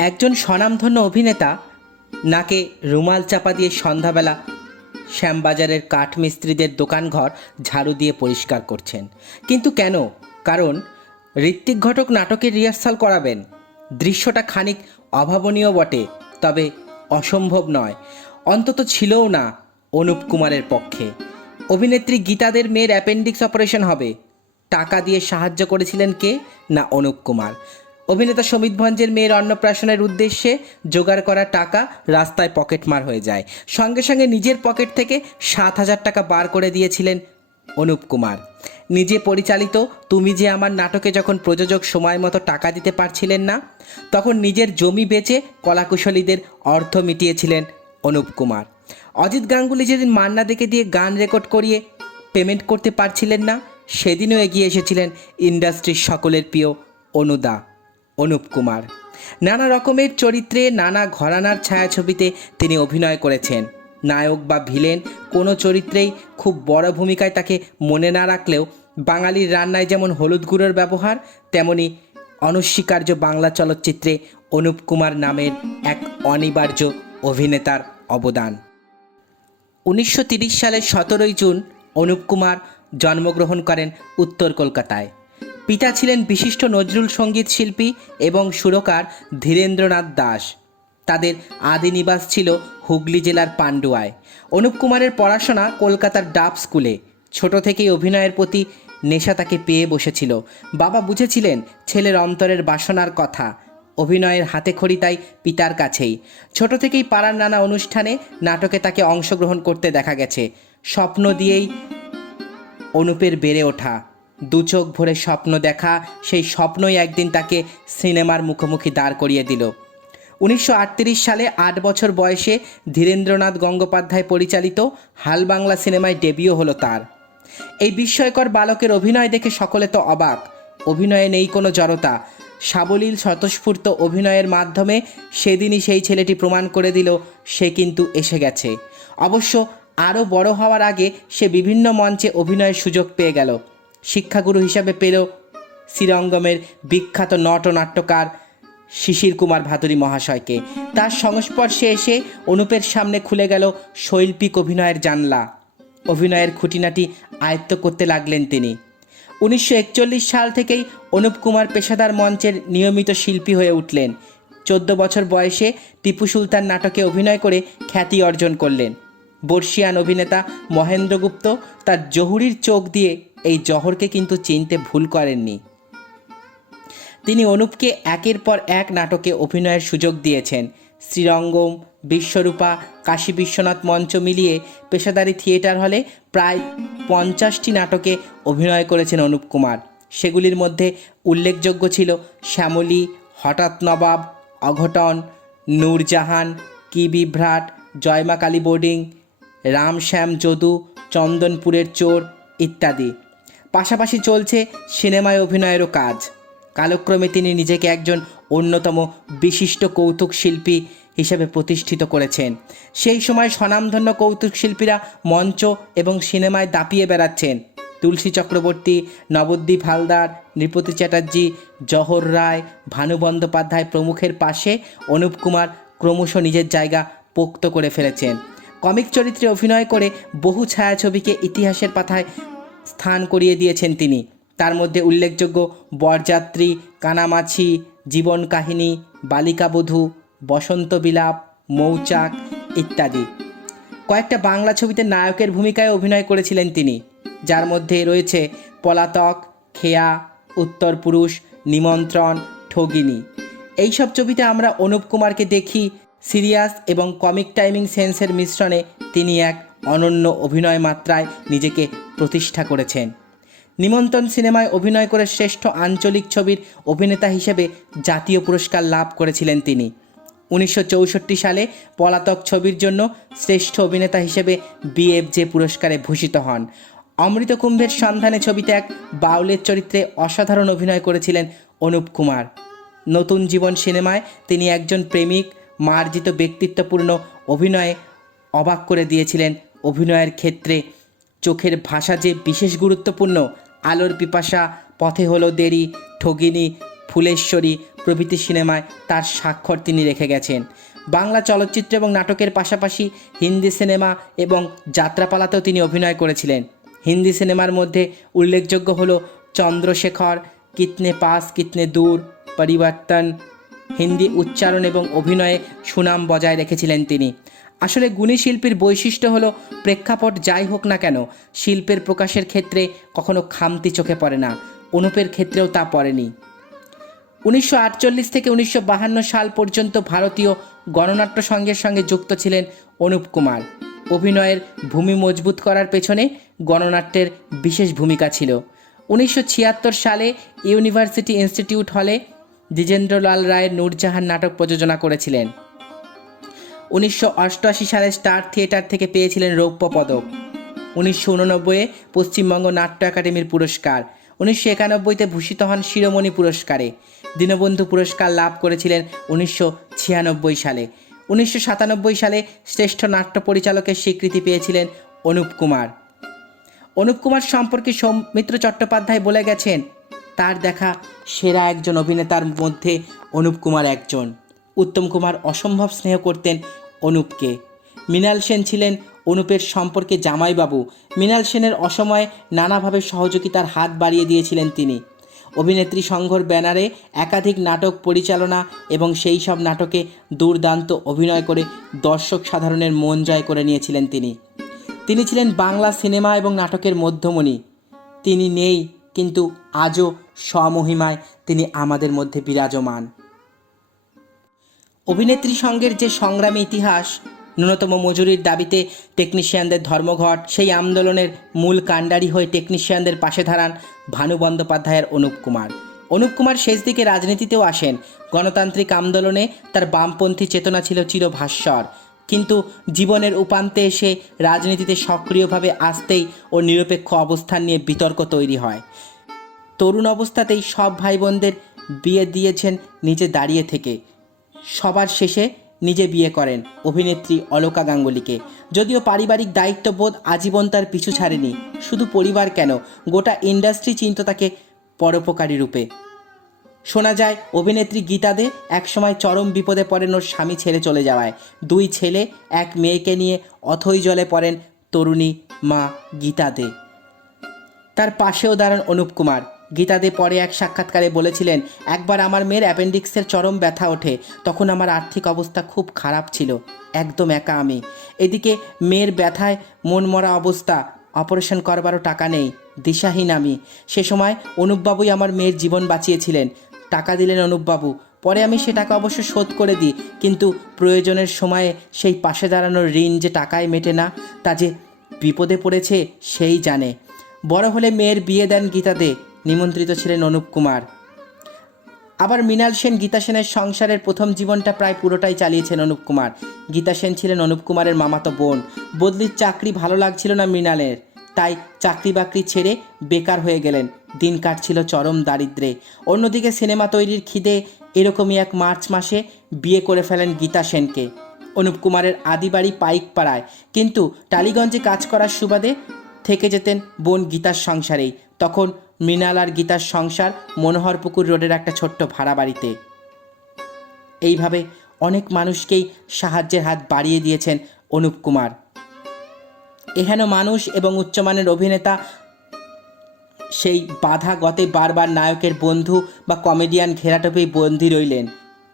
একজন স্বনামধন্য অভিনেতা নাকে রুমাল চাপা দিয়ে সন্ধ্যাবেলা শ্যামবাজারের কাঠমিস্ত্রিদের দোকানঘর ঝাড়ু দিয়ে পরিষ্কার করছেন। কিন্তু কেন? কারণ ঋত্বিক ঘটক নাটকের রিহার্সাল করাবেন। দৃশ্যটা খানিক অভাবনীয় বটে, তবে অসম্ভব নয়। অন্তত ছিলও না অনুপ কুমারের পক্ষে। অভিনেত্রী গীতাদের মেয়ের অ্যাপেন্ডিক্স অপারেশন হবে। টাকা দিয়ে সাহায্য করেছিলেন কে? না অনুপ কুমার। অভিনেতা সমিত ভঞ্জের মেয়ের অন্নপ্রাশনের উদ্দেশ্যে জোগাড় করা টাকা রাস্তায় পকেটমার হয়ে যায়। সঙ্গে সঙ্গে নিজের পকেট থেকে সাত হাজার টাকা বার করে দিয়েছিলেন অনুপ কুমার। নিজে পরিচালিত তুমি যে আমার নাটকে যখন প্রযোজক সময় মতো টাকা দিতে পারছিলেন না, তখন নিজের জমি বেচে কলাকুশলীদের অর্থ মিটিয়েছিলেন অনুপ কুমার। অজিত গাঙ্গুলি যেদিন মান্না দেখে দিয়ে গান রেকর্ড করিয়ে পেমেন্ট করতে পারছিলেন না, সেদিনও এগিয়ে এসেছিলেন ইন্ডাস্ট্রির সকলের প্রিয় অনুদা। অনুপ কুমার। নানা রকমের চরিত্রে নানা ঘরানার ছায়াছবিতে তিনি অভিনয় করেছেন। নায়ক বা ভিলেন কোনো চরিত্রেই খুব বড় ভূমিকায় তাকে মনে না রাখলেও বাঙালির রান্নায় যেমন হলুদ গুঁড়োর ব্যবহার, তেমনি অনস্বীকার্য বাংলা চলচ্চিত্রে অনুপ কুমার নামের এক অনিবার্য অভিনেতার অবদান। উনিশশো সালের সতেরোই জুন অনুপ কুমার জন্মগ্রহণ করেন উত্তর কলকাতায়। পিতা ছিলেন বিশিষ্ট নজরুল সংগীত শিল্পী এবং সুরকার ধীরেন্দ্রনাথ দাস। তাদের আদি নিবাস ছিল হুগলি জেলার পান্ডুয়ায়। অনুপ কুমারের পড়াশোনা কলকাতার ডাব স্কুলে। ছোট থেকেই অভিনয়ের প্রতি নেশা তাকে পেয়ে বসেছিল। বাবা বুঝেছিলেন ছেলের অন্তরের বাসনার কথা। অভিনয়ের হাতে খড়ি তাই পিতার কাছেই। ছোট থেকেই পাড়ার নানা অনুষ্ঠানে নাটকে তাকে অংশগ্রহণ করতে দেখা গেছে। স্বপ্ন দিয়েই অনুপের বেড়ে ওঠা। দু চোখ ভরে স্বপ্ন দেখা, সেই স্বপ্নই একদিন তাকে সিনেমার মুখোমুখি দাঁড় করিয়ে দিল। উনিশশো আটত্রিশ সালে আট বছর বয়সে ধীরেন্দ্রনাথ গঙ্গোপাধ্যায় পরিচালিত হাল বাংলা সিনেমায় ডেবিও হলো তার। এই বিস্ময়কর বালকের অভিনয় দেখে সকলে তো অবাক। অভিনয়ে নেই কোনো জড়তা। সাবলীল স্বতঃস্ফূর্ত অভিনয়ের মাধ্যমে সেদিনই সেই ছেলেটি প্রমাণ করে দিল, সে কিন্তু এসে গেছে। অবশ্য আরও বড় হওয়ার আগে সে বিভিন্ন মঞ্চে অভিনয়ের সুযোগ পেয়ে গেল। শিক্ষাগুরু হিসাবে পেল শ্রীরঙ্গমের বিখ্যাত নট ও নাট্যকার শিশির কুমার ভাদুরী মহাশয়কে। তার সংস্পর্শে এসে অনুপের সামনে খুলে গেল শৈল্পিক অভিনয়ের জানলা। অভিনয়ের খুঁটিনাটি আয়ত্ত করতে লাগলেন তিনি। উনিশশো একচল্লিশ সাল থেকেই অনুপ কুমার পেশাদার মঞ্চের নিয়মিত শিল্পী হয়ে উঠলেন। চোদ্দ বছর বয়সে টিপু সুলতান নাটকে অভিনয় করে খ্যাতি অর্জন করলেন। বর্ষিয়ান অভিনেতা মহেন্দ্রগুপ্ত তার জহুরির চোখ দিয়ে এই জহরকে কিন্তু চিনতে ভুল করেননি। তিনি অনুপকে একের পর এক নাটকে অভিনয়ের সুযোগ দিয়েছেন। শ্রীরঙ্গম, বিশ্বরূপা, কাশী বিশ্বনাথ মঞ্চ মিলিয়ে পেশাদারি থিয়েটার হলে প্রায় পঞ্চাশটি নাটকে অভিনয় করেছেন অনুপ কুমার। সেগুলির মধ্যে উল্লেখযোগ্য ছিল শ্যামলী, হঠাৎ নবাব, অঘটন, নূরজাহান, কি বিভ্রাট, জয়মা কালী বোর্ডিং, রামশ্যাম যদু, চন্দনপুরের চোর ইত্যাদি। পাশাপাশি চলছে সিনেমায় অভিনয়েরও কাজ। কালক্রমে তিনি নিজেকে একজন অন্যতম বিশিষ্ট কৌতুক শিল্পী হিসেবে প্রতিষ্ঠিত করেছেন। সেই সময় স্বনামধন্য কৌতুক শিল্পীরা মঞ্চ এবং সিনেমায় দাপিয়ে বেড়াচ্ছেন। তুলসী চক্রবর্তী, নবদ্বীপ হালদার, নৃপতি চ্যাটার্জি, জহর রায়, ভানু বন্দ্যোপাধ্যায় প্রমুখের পাশে অনুপ কুমার ক্রমশ নিজের জায়গা পোক্ত করে ফেলেছেন। কমিক চরিত্রে অভিনয় করে বহু ছায়াছবিকে ইতিহাসের পাতায় স্থান করিয়ে দিয়েছেন তিনি। তার মধ্যে উল্লেখযোগ্য বরযাত্রী, কানামাছি, জীবন কাহিনী বালিকাবধূ বসন্ত বিলাপ, মৌচাক ইত্যাদি। কয়েকটা বাংলা ছবিতে নায়কের ভূমিকায় অভিনয় করেছিলেন তিনি। যার মধ্যে রয়েছে পলাতক, খেয়া, উত্তর পুরুষ, নিমন্ত্রণ, ঠগিনী। এইসব ছবিতে আমরা অনুপ কুমারকে দেখি সিরিয়াস এবং কমিক টাইমিং সেন্সের মিশ্রণে তিনি এক অনন্য অভিনয় মাত্রায় নিজেকে প্রতিষ্ঠা করেছেন। নিমন্ত্রণ সিনেমায় অভিনয় করে শ্রেষ্ঠ আঞ্চলিক ছবির অভিনেতা হিসেবে জাতীয় পুরস্কার লাভ করেছিলেন তিনি। উনিশশো চৌষট্টি সালে পলাতক ছবির জন্য শ্রেষ্ঠ অভিনেতা হিসেবে বিএফজে পুরস্কারে ভূষিত হন। অমৃত কুম্ভের সন্ধানে ছবিতে এক বাউলের চরিত্রে অসাধারণ অভিনয় করেছিলেন অনুপ কুমার। নতুন জীবন সিনেমায় তিনি একজন প্রেমিক, মার্জিত ব্যক্তিত্বপূর্ণ অভিনয়ে অবাক করে দিয়েছিলেন অভিনয়ের ক্ষেত্রে চোখের ভাষা যে বিশেষ গুরুত্বপূর্ণ, আলোর পিপাসা, পথে হলো দেরি, ঠগিনী, ফুলেশ্বরী প্রভৃতি সিনেমায় তার স্বাক্ষর তিনি রেখে গেছেন। বাংলা চলচ্চিত্র এবং নাটকের পাশাপাশি হিন্দি সিনেমা এবং যাত্রাপালাতেও তিনি অভিনয় করেছিলেন। হিন্দি সিনেমার মধ্যে উল্লেখযোগ্য হলো চন্দ্রশেখর, কিতনে পাস, কিতনে দূর, পরিবর্তন, হিন্দি উচ্চারণ এবং অভিনয়ে সুনাম বজায় রেখেছিলেন তিনি। আসলে গুণী শিল্পীর বৈশিষ্ট্য হলো প্রেক্ষাপট যাই হোক না কেন, শিল্পের প্রকাশের ক্ষেত্রে কখনো খামতি চোখে পড়ে না, অনুপের ক্ষেত্রেও তা পড়েনি। উনিশশো আটচল্লিশ থেকে উনিশশো সাল পর্যন্ত ভারতীয় গণনাট্য সংঘের সঙ্গে যুক্ত ছিলেন অনুপ কুমার। অভিনয়ের ভূমি মজবুত করার পেছনে গণনাট্যের বিশেষ ভূমিকা ছিল। উনিশশো ছিয়াত্তর সালে ইউনিভার্সিটি ইনস্টিটিউট হলে দ্বিজেন্দ্রলাল রায়ের নূরজাহান নাটক প্রযোজনা করেছিলেন। উনিশশো অষ্টআশি সালে স্টার থিয়েটার থেকে পেয়েছিলেন রৌপ্য পদক। উনিশশো উননব্বইয়ে পশ্চিমবঙ্গ নাট্য একাডেমির পুরস্কার। উনিশশো একানব্বইতে ভূষিত হন শিরোমণি পুরস্কারে। দীনবন্ধু পুরস্কার লাভ করেছিলেন উনিশশো ছিয়ানব্বই সালে। উনিশশো সাতানব্বই সালে শ্রেষ্ঠ নাট্য পরিচালকের স্বীকৃতি পেয়েছিলেন অনুপ কুমার। অনুপ কুমার সম্পর্কে সৌমিত্র চট্টোপাধ্যায় বলে গেছেন, তার দেখা সেরা একজন অভিনেতার মধ্যে অনুপ কুমার একজন। উত্তম কুমার অসম্ভব স্নেহ করতেন অনুপকে। মৃণাল সেন ছিলেন অনুপের সম্পর্কে জামাইবাবু। মৃণাল সেনের অসময়ে নানাভাবে সহযোগিতার হাত বাড়িয়ে দিয়েছিলেন তিনি। অভিনেত্রী সংঘর ব্যানারে একাধিক নাটক পরিচালনা এবং সেই সব নাটকে দুর্দান্ত অভিনয় করে দর্শক সাধারণের মন জয় করে নিয়েছিলেন তিনি। তিনি ছিলেন বাংলা সিনেমা এবং নাটকের মধ্যমণি। তিনি নেই, কিন্তু আজও স্বমহিমায় তিনি আমাদের মধ্যে বিরাজমান। অভিনেত্রী সঙ্গের যে সংগ্রামী ইতিহাস, ন্যূনতম মজুরির দাবিতে টেকনিশিয়ানদের ধর্মঘট, সেই আন্দোলনের মূল কাণ্ডারি হয়ে টেকনিশিয়ানদের পাশে দাঁড়ান ভানু বন্দ্যোপাধ্যায়ের অনুপ কুমার। অনুপ কুমার শেষ দিকে রাজনীতিতেও আসেন। গণতান্ত্রিক আন্দোলনে তার বামপন্থী চেতনা ছিল চিরভাস্বর। কিন্তু জীবনের উপান্তে এসে রাজনীতিতে সক্রিয়ভাবে আসতেই ও নিরপেক্ষ অবস্থান নিয়ে বিতর্ক তৈরি হয়। তরুণ অবস্থাতেই সব ভাই বোনদের বিয়ে দিয়েছেন নিজে দাঁড়িয়ে থেকে। সবার শেষে নিজে বিয়ে করেন অভিনেত্রী অলোকা গাঙ্গুলিকে। যদিও পারিবারিক দায়িত্ববোধ আজীবন তার পিছু ছাড়েনি, শুধু পরিবার কেন, গোটা ইন্ডাস্ট্রি চিন্ত তাকে পরোপকারী রূপে। শোনা যায়, অভিনেত্রী গীতা দে একসময় চরম বিপদে পড়েন ওর স্বামী ছেড়ে চলে যাওয়ায়। দুই ছেলে, এক মেয়েকে নিয়ে অথই জলে পড়েন তরুণী মা গীতা দে। তার পাশেও দাঁড়ান অনুপ কুমার। গীতা দে পরে এক সাক্ষাৎকারে বলেছিলেন, একবার আমার মেয়ের অ্যাপেন্ডিক্সের চরম ব্যথা ওঠে, তখন আমার আর্থিক অবস্থা খুব খারাপ ছিল, একদম একা আমি। এদিকে মেয়ের ব্যথায় মনমরা অবস্থা, অপারেশন করবারও টাকা নেই, দিশাহীন আমি। সে সময় অনুপবাবুই আমার মেয়ের জীবন বাঁচিয়েছিলেন। টাকা দিলেন অনুপবাবু। পরে আমি সে টাকা অবশ্য শোধ করে দিই, কিন্তু প্রয়োজনের সময়ে সেই পাশে দাঁড়ানোর ঋণ যে টাকায় মেটে না, তা যে বিপদে পড়েছে সেই জানে। বড় হলে মেয়ের বিয়ে দেন গীতা দে নিমন্ত্রিত ছিলেন অনুপ কুমার। আবার মৃণাল সেন, গীতা সেনের সংসারের প্রথম জীবনটা প্রায় পুরোটাই চালিয়েছেন অনুপ কুমার। গীতা সেন ছিলেন অনুপ কুমারের মামাতো বোন। বদলির চাকরি ভালো লাগছিল না মৃণালের, তাই চাকরি বাকরি ছেড়ে বেকার হয়ে গেলেন। দিন কাটছিল চরম দারিদ্রে। অন্যদিকে সিনেমা তৈরির খিদে এরকমই এক মার্চ মাসে বিয়ে করে ফেলেন গীতা সেনকে। অনুপ কুমারের আদি বাড়ি পাইকপাড়ায়। কিন্তু টালিগঞ্জে কাজ করার সুবাদে থেকে যেতেন বোন গীতার সংসারেই। তখন মৃণাল আর গীতার সংসার মনোহরপুকুর রোডের একটা ছোট্ট ভাড়া বাড়িতে। এইভাবে অনেক মানুষকেই সাহায্যের হাত বাড়িয়ে দিয়েছেন অনুপ কুমার। এহেন মানুষ এবং উচ্চমানের অভিনেতা, সেই বাধা গতে বারবার নায়কের বন্ধু বা কমেডিয়ান ঘেরাটোপেই বন্দী রইলেন।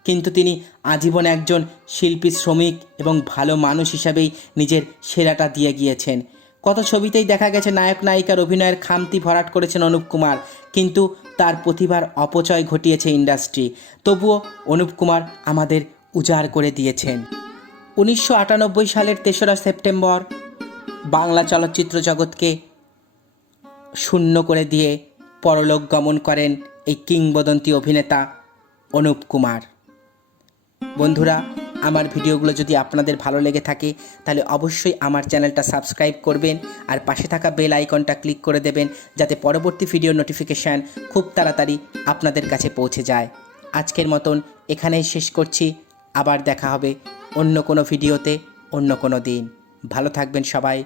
কিন্তু তিনি আজীবন একজন শিল্পী শ্রমিক এবং ভালো মানুষ হিসাবেই নিজের সেরাটা দিয়ে গিয়েছেন। কত ছবিতেই দেখা গেছে নায়ক, নায়িকার অভিনয়ের খামতি ভরাট করেছেন অনুপ কুমার। কিন্তু তার প্রতিভার অপচয় ঘটিয়েছে ইন্ডাস্ট্রি। তবুও অনুপ কুমার আমাদের উজাড় করে দিয়েছেন। উনিশশো আটানব্বই সালের তেসরা সেপ্টেম্বর বাংলা চলচ্চিত্র জগৎকে শূন্য করে দিয়ে পরলোক গমন করেন এই কিংবদন্তি অভিনেতা অনুপ কুমার। বন্ধুরা আমার ভিডিওগুলো যদি আপনাদের ভালো লেগে থাকে, তাহলে অবশ্যই আমার চ্যানেলটা সাবস্ক্রাইব করবেন আর পাশে থাকা বেল আইকনটা ক্লিক করে দেবেন, যাতে পরবর্তী ভিডিও নোটিফিকেশান খুব তাড়াতাড়ি আপনাদের কাছে পৌঁছে যায়। আজকের মতন এখানেই শেষ করছি, আবার দেখা হবে অন্য কোনো ভিডিওতে অন্য কোনো দিন। ভালো থাকবেন সবাই,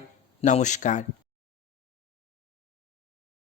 নমস্কার।